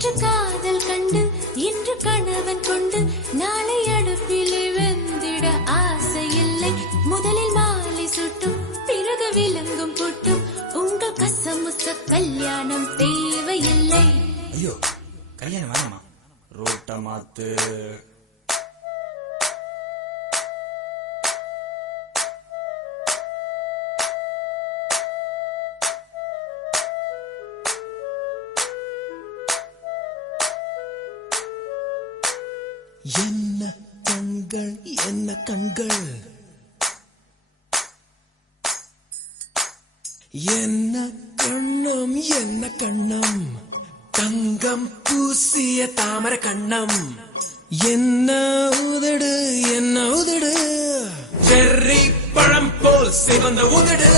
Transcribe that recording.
நேற்று காதல் கண்டு இன்று கணவன் கொண்டு நாளை அடுப்பிலே வெந்திட ஆசை இல்லை. முதலில் மாலை சுட்டும் பிறகு விலங்கும் புட்டும் உங்கள் கசமுச கல்யாணம் தேவையில்லை. ஐயோ கல்யாணம் வேணாமா, ரோட்ட மாத்து. என்ன கண்கள் என்ன கண்கள், என்ன கண்ணம் என்ன கண்ணம், தங்கம் பூசிய தாமர கண்ணம். என்ன உதடு என்ன உதடு, செர்ரி பழம் போல் சிவந்த உதடு.